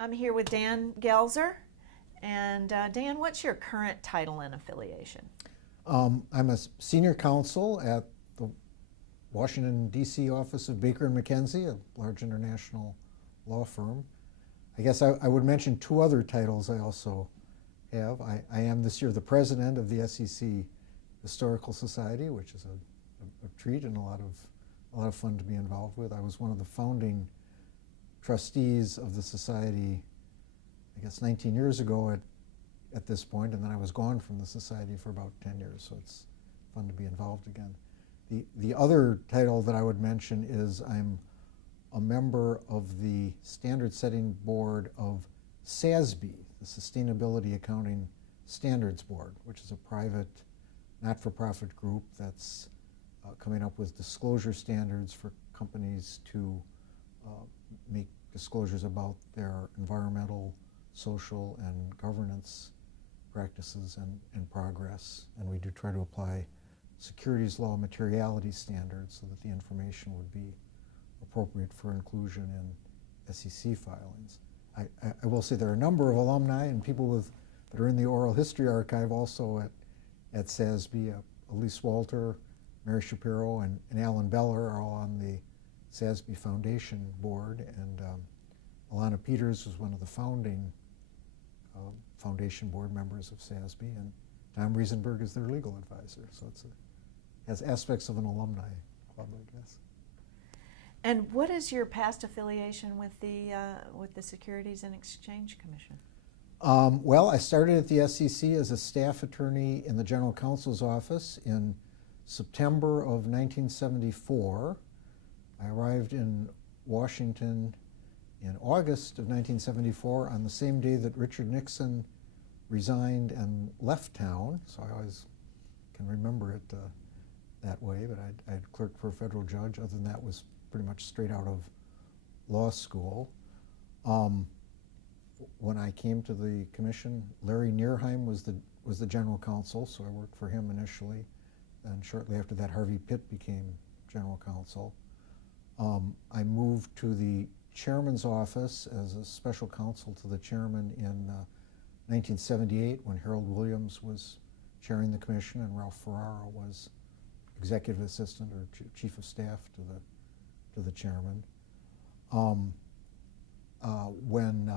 I'm here with Dan Goelzer. And Dan, what's your current title and affiliation? I'm a senior counsel at the Washington, D.C. office of Baker & McKenzie, a large international law firm. I guess I would mention two other titles I also have. I am this year the president of the SEC Historical Society, which is a treat and a lot of fun to be involved with. I was one of the founding trustees of the society, I guess 19 years ago at this point, and then I was gone from the society for about 10 years, so it's fun to be involved again. The other title that I would mention is I'm a member of the standard setting board of SASB, the Sustainability Accounting Standards Board, which is a private not-for-profit group that's coming up with disclosure standards for companies to make disclosures about their environmental, social, and governance practices and progress. And we do try to apply securities law materiality standards so that the information would be appropriate for inclusion in SEC filings. I will say there are a number of alumni and people that are in the oral history archive also at SASB. Elise Walter, Mary Shapiro, and Alan Beller are all on the SASB Foundation board, and Alana Peters was one of the founding foundation board members of SASB, and Tom Riesenberg is their legal advisor. So has aspects of an alumni club, I guess. And what is your past affiliation with the Securities and Exchange Commission? Well, I started at the SEC as a staff attorney in the General Counsel's office in September of 1974. I arrived in Washington in August of 1974 on the same day that Richard Nixon resigned and left town, so I always can remember it that way, but I'd clerked for a federal judge. Other than that, was pretty much straight out of law school. When I came to the commission, Larry Neerheim was the general counsel, so I worked for him initially. And shortly after that, Harvey Pitt became general counsel. I moved to the chairman's office as a special counsel to the chairman in 1978 when Harold Williams was chairing the commission and Ralph Ferraro was executive assistant or chief of staff to the chairman. When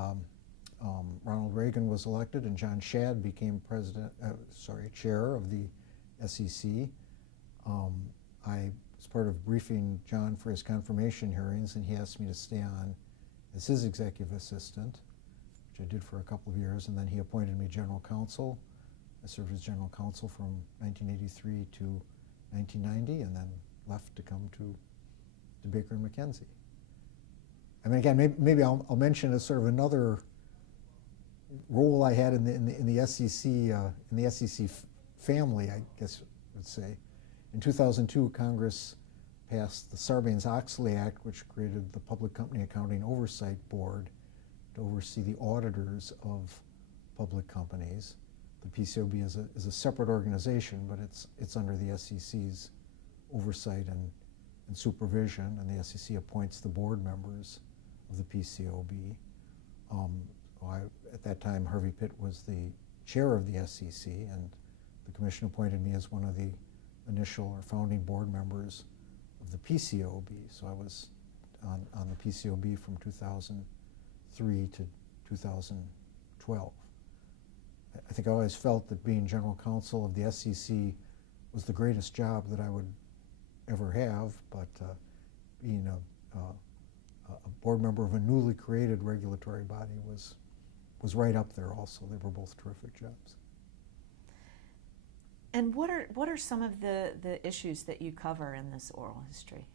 Ronald Reagan was elected and John Shadd became chair of the SEC, I was part of briefing John for his confirmation hearings, and he asked me to stay on as his executive assistant, which I did for a couple of years, and then he appointed me general counsel. I served as general counsel from 1983 to 1990, and then left to come to Baker & McKenzie. I mean, again, maybe I'll mention as sort of another role I had in the SEC family, I guess I would say. In 2002, Congress passed the Sarbanes-Oxley Act, which created the Public Company Accounting Oversight Board to oversee the auditors of public companies. The PCOB is a separate organization, but it's under the SEC's oversight and supervision, and the SEC appoints the board members of the PCOB. At that time, Harvey Pitt was the chair of the SEC, and the commission appointed me as one of the initial or founding board members of the PCOB. So I was on the PCOB from 2003 to 2012. I think I always felt that being general counsel of the SEC was the greatest job that I would ever have, but being a board member of a newly created regulatory body was right up there also. They were both terrific jobs. And what are some of the issues that you cover in this oral history?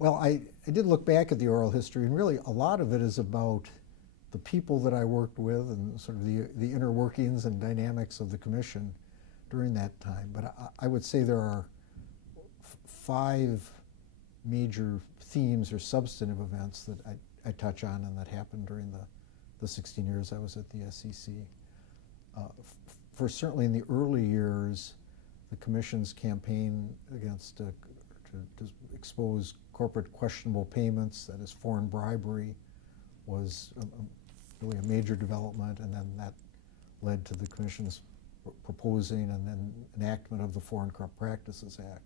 Well, I did look back at the oral history, and really a lot of it is about the people that I worked with and sort of the inner workings and dynamics of the commission during that time. But I would say there are 5 major themes or substantive events that I touch on and that happened during the 16 years I was at the SEC. For certainly in the early years, the Commission's campaign against to expose corporate questionable payments, that is foreign bribery, was really a major development, and then that led to the Commission's proposing and then enactment of the Foreign Corrupt Practices Act.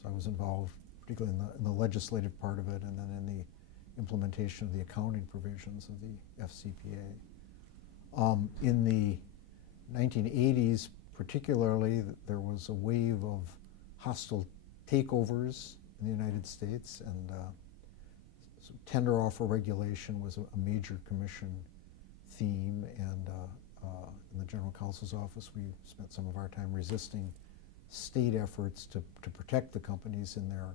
So I was involved particularly in the legislative part of it, and then in the implementation of the accounting provisions of the FCPA. In the 1980s, particularly, there was a wave of hostile takeovers in the United States, and so tender offer regulation was a major commission theme, and in the General Counsel's office, we spent some of our time resisting state efforts to protect the companies in their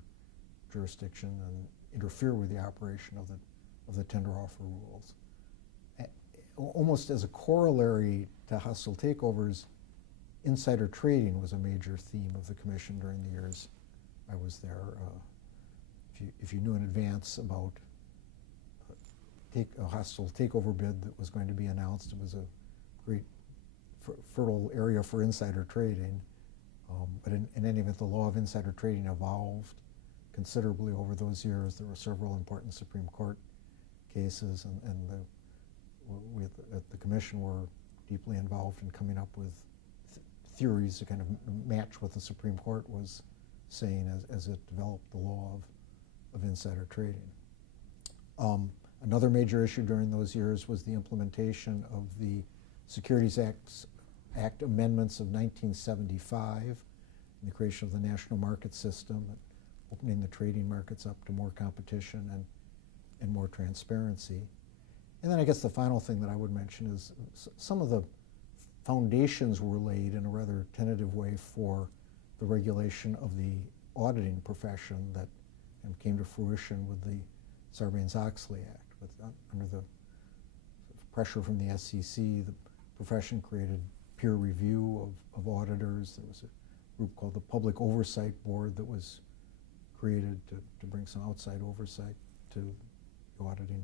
jurisdiction and interfere with the operation of the tender offer rules. Almost as a corollary to hostile takeovers, insider trading was a major theme of the Commission during the years I was there. If you knew in advance about a hostile takeover bid that was going to be announced, it was a great fertile area for insider trading. But in any event, the law of insider trading evolved considerably over those years. There were several important Supreme Court cases, and we at the Commission were deeply involved in coming up with theories to kind of match what the Supreme Court was saying as it developed the law of insider trading. Another major issue during those years was the implementation of the Securities Act amendments of 1975, and the creation of the national market system, opening the trading markets up to more competition and more transparency. And then I guess the final thing that I would mention is some of the foundations were laid in a rather tentative way for the regulation of the auditing profession that came to fruition with the Sarbanes-Oxley Act. Under the pressure from the SEC, the profession created peer review of auditors. There was a group called the Public Oversight Board that was created to bring some outside oversight to the auditing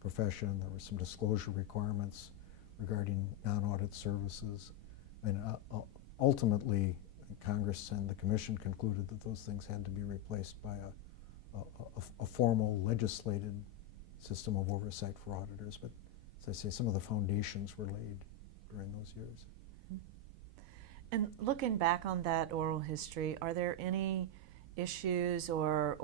profession. There were some disclosure requirements regarding non-audit services. And ultimately, Congress and the Commission concluded that those things had to be replaced by a formal legislated system of oversight for auditors. But as I say, some of the foundations were laid during those years. And looking back on that oral history, are there any issues or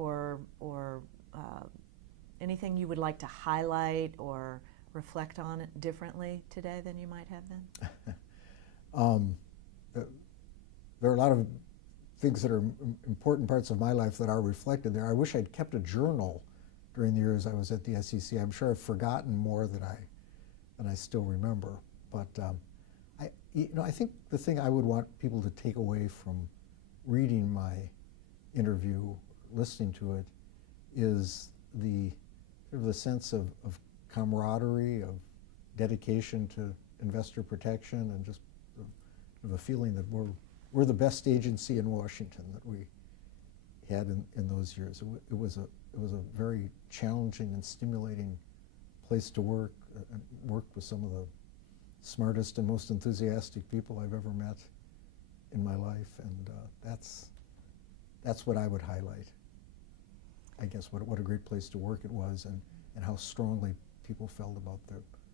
anything you would like to highlight or reflect on it differently today than you might have then? There are a lot of things that are important parts of my life that are reflected there. I wish I'd kept a journal during the years I was at the SEC. I'm sure I've forgotten more than I still remember. But I think the thing I would want people to take away from reading my interview, listening to it, is the sense of camaraderie, of dedication to investor protection, and just a feeling that we're the best agency in Washington that we had in those years. It was a very challenging and stimulating place to work. I worked with some of the smartest and most enthusiastic people I've ever met in my life, and that's what I would highlight. I guess what a great place to work it was, and how strongly people felt about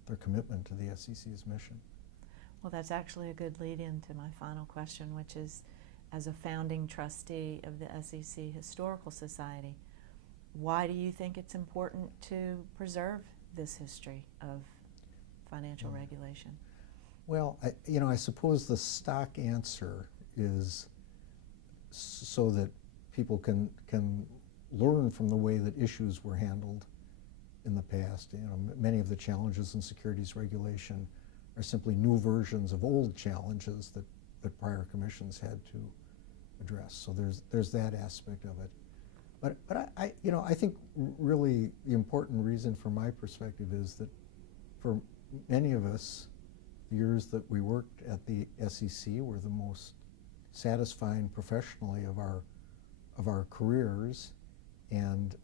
their commitment to the SEC's mission. Well, that's actually a good lead-in to my final question, which is, as a founding trustee of the SEC Historical Society, why do you think it's important to preserve this history of financial regulation? Well, I suppose the stock answer is so that people can learn from the way that issues were handled in the past. Many of the challenges in securities regulation are simply new versions of old challenges that prior commissions had to address. So there's that aspect of it. But I think really the important reason from my perspective is that for many of us, the years that we worked at the SEC were the most satisfying professionally of our careers, and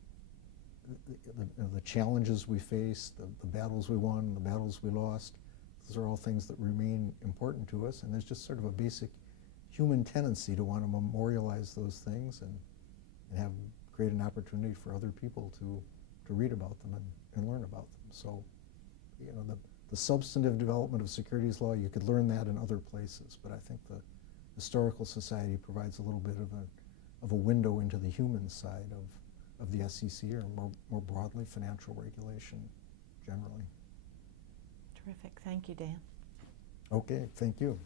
the challenges we faced, the battles we won, the battles we lost, those are all things that remain important to us, and there's just sort of a basic human tendency to want to memorialize those things and create an opportunity for other people to read about them and learn about them. So you know, the substantive development of securities law, you could learn that in other places, but I think the Historical Society provides a little bit of a window into the human side of the SEC, or more broadly, financial regulation generally. Terrific. Thank you, Dan. Okay, thank you.